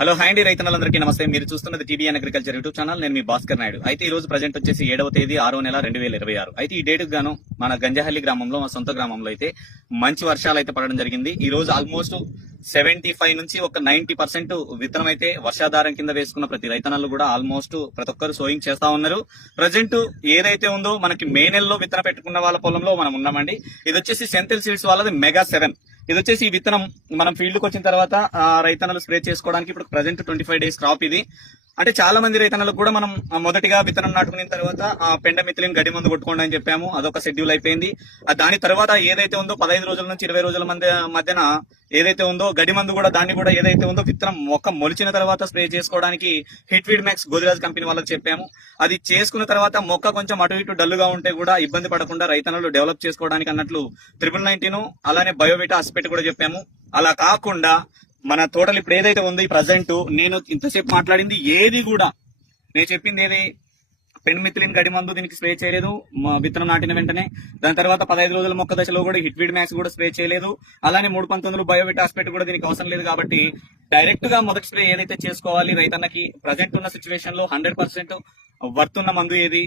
Hello hi అండి రైతన్నలందరికీ నమస్తే. మీరు చూస్తున్నది టీబీఎన్ అగ్రికల్చర్ యూట్యూబ్ ఛానల్. నేను మీ భాస్కర్ నాయుడు. అయితే ఈ రోజు ప్రజెంట్ వచ్చేసి 7వ తేదీ 6వ నెల 2026. అయితే ఈ డేట్ గాను మన గంజహల్లి గ్రామంలో, మా సొంత గ్రామంలో అయితే మంచి వర్షాలు అయితే పడడం జరిగింది. ఈ రోజు ఆల్మోస్ట్ 75 నుంచి ఒక 90% విత్తనం అయితే వర్షాధారం కింద వేసుకున్న ప్రతి రైతన్నలు కూడా ఆల్మోస్ట్ ప్రతి ఒక్కరు సోయింగ్ చేస్తా ఉన్నారు. ప్రజెంట్ ఏదైతే ఉందో మనకి మే నెలలో విత్తనం పెట్టుకున్న వాళ్ళ పొలంలో మనం ఉన్నామండి. ఇది వచ్చేసి సెంథిల్ సీడ్స్ వాళ్ళది మెగా 7. ఇది వచ్చేసి ఈ విత్తనం మనం ఫీల్డ్ కి వచ్చిన తర్వాత రైతన్నలు స్ప్రే చేసుకోవడానికి ఇప్పుడు ప్రజెంట్ 25 days క్రాప్ ఇది. అంటే చాలా మంది రైతన్నలకు కూడా మనం మొదటిగా విత్తనం నాటుకున్న తర్వాత పెండమిథిలిన్ గడ్డి మందు కొట్టుకోండి అని చెప్పాము. అదొక షెడ్యూల్ అయిపోయింది. దాని తర్వాత ఏదైతే ఉందో 15 రోజుల నుంచి 20 రోజుల మధ్యన ఏదైతే ఉందో గడ్డి మందు కూడా దాన్ని కూడా ఏదైతే ఉందో విత్తనం మొక్క మొలిచిన తర్వాత స్ప్రే చేసుకోవడానికి హిట్వీడ్ మ్యాక్స్ గోదిరాజ్ కంపెనీ వాళ్ళకి చెప్పాము. అది చేసుకున్న తర్వాత మొక్క కొంచెం అటు ఇటు డల్లుగా ఉంటే కూడా ఇబ్బంది పడకుండా రైతన్నలు డెవలప్ చేసుకోవడానికి అన్నట్లు 1919 అలానే బయోవిటా అస్పెట్ కూడా చెప్పాము. అలా కాకుండా మన తోటలు ఇప్పుడు ఏదైతే ఉందో ఈ ప్రజెంట్ నేను ఇంతసేపు మాట్లాడింది ఏది కూడా నేను చెప్పింది ఏది పెండమిథిలిన్ గడి మందు దీనికి స్ప్రే చేయలేదు విత్తనం నాటిన వెంటనే. దాని తర్వాత 15 రోజుల మొక్క దశలో కూడా హిట్వీడ్ మ్యాక్స్ కూడా స్ప్రే చేయలేదు. అలానే 319 బయోవిటా అస్పెట్ కూడా దీనికి అవసరం లేదు. కాబట్టి డైరెక్ట్ గా మొదటి స్ప్రే ఏదైతే చేసుకోవాలి రైతన్నకి ప్రజెంట్ ఉన్న సిచ్యువేషన్ లో 100% వర్తున్న మందు ఏది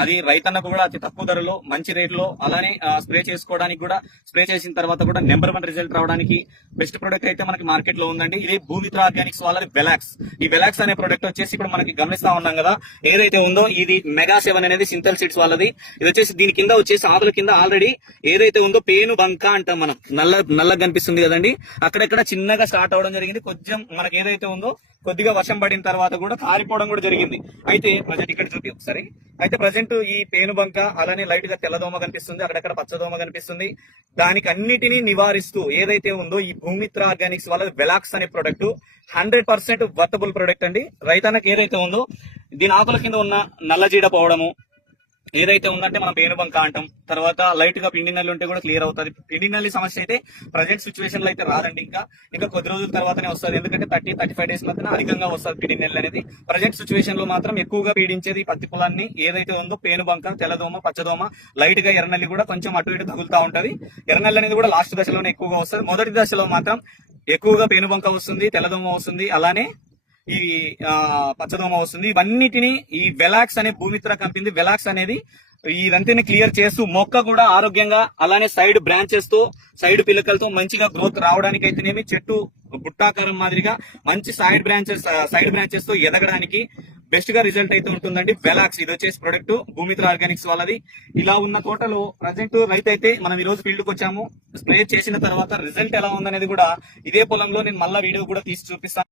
అది రైతన్నకు కూడా అతి తక్కువ ధరలో మంచి రేట్లో అలానే స్ప్రే చేసుకోవడానికి కూడా స్ప్రే చేసిన తర్వాత కూడా నెంబర్ 1 రిజల్ట్ రావడానికి బెస్ట్ ప్రొడక్ట్ అయితే మనకి మార్కెట్ లో ఉందండి. ఇది భూమిత్ర ఆర్గానిక్స్ వాళ్ళది వెలాక్స్. ఈ వెలాక్స్ అనే ప్రొడక్ట్ వచ్చేసి ఇప్పుడు మనకి గమనిస్తా ఉన్నాం కదా ఏదైతే ఉందో ఇది మెగా 7 అనేది సింథల్ సీడ్స్ వాళ్ళది. ఇది వచ్చేసి దీని కింద వచ్చేసి ఆవుల కింద ఆల్రెడీ ఏదైతే ఉందో పేను బంక అంటాం మనం, నల్లగా కనిపిస్తుంది కదండి, అక్కడెక్కడ చిన్నగా స్టార్ట్ అవడం జరిగింది. కొంచెం మనకి ఏదైతే ఉందో కొద్దిగా వర్షం పడిన తర్వాత కూడా కారిపోవడం కూడా జరిగింది. అయితే ప్రజెంట్ ఇక్కడ చూపి ఒకసారి. అయితే ప్రజెంట్ ఈ పేను బంక అలానే లైట్ గా తెల్లదోమ కనిపిస్తుంది, అక్కడక్కడ పచ్చదోమ కనిపిస్తుంది. దానికి అన్నిటినీ నివారిస్తూ ఏదైతే ఉందో ఈ భూమిత్ర ఆర్గానిక్స్ వాళ్ళ వెలాక్స్ అనే ప్రొడక్ట్ 100% వర్తబుల్ ప్రొడక్ట్ అండి. రైతన్నకి ఏదైతే ఉందో దీని ఆకుల కింద ఉన్న నల్లజీడ పోవడము ఏదైతే ఉందంటే మనం పేనుబంక అంటాం, తర్వాత లైట్ గా పిండి నల్లి ఉంటే కూడా క్లియర్ అవుతుంది. పిండి నల్లి సమస్య అయితే ప్రజెంట్ సిచ్యువేషన్ లో అయితే రాదండి. ఇంకా కొద్ది రోజుల తర్వాతనే వస్తుంది. ఎందుకంటే 30-35 days మధ్యన అధికంగా వస్తుంది పిండి నల్లి అనేది. ప్రజెంట్ సిచ్యువేషన్ లో మాత్రం ఎక్కువగా పీడించేది పత్తి పొలాన్ని ఏదైతే ఉందో పేనుబంక, తెల్లదోమ, పచ్చదోమ, లైట్ గా ఎర్రనల్లి కూడా కొంచెం అటు ఇటు తగులుతా ఉంటది. ఎర్రనల్లి అనేది కూడా లాస్ట్ దశలోనే ఎక్కువగా వస్తుంది. మొదటి దశలో మాత్రం ఎక్కువగా పేనుబంక వస్తుంది, తెల్లదోమ వస్తుంది, అలానే ఈ పచ్చదోమ వస్తుంది. ఇవన్నిటిని ఈ వెలాక్స్ అనే భూమిత్ర కంపెనీ వెలాక్స్ అనేది ఇదంతా క్లియర్ చేస్తూ మొక్క కూడా ఆరోగ్యంగా అలానే సైడ్ బ్రాంచెస్ తో సైడ్ పిల్లకలతో మంచిగా గ్రోత్ రావడానికి అయితేనేమి చెట్టు బుట్టాకారం మాదిరిగా మంచి సైడ్ బ్రాంచెస్ తో ఎదగడానికి బెస్ట్ గా రిజల్ట్ అయితే ఉంటుందండి వెలాక్స్. ఇది వచ్చేసి ప్రొడక్ట్ భూమిత్ర ఆర్గానిక్స్ వాళ్ళది. ఇలా ఉన్న తోటలో ప్రజెంట్ రైతు అయితే మనం ఈ రోజు ఫీల్డ్ కి వచ్చాము. స్ప్రే చేసిన తర్వాత రిజల్ట్ ఎలా ఉందనేది కూడా ఇదే పొలంలో నేను మళ్ళా వీడియో కూడా తీసి చూపిస్తాను.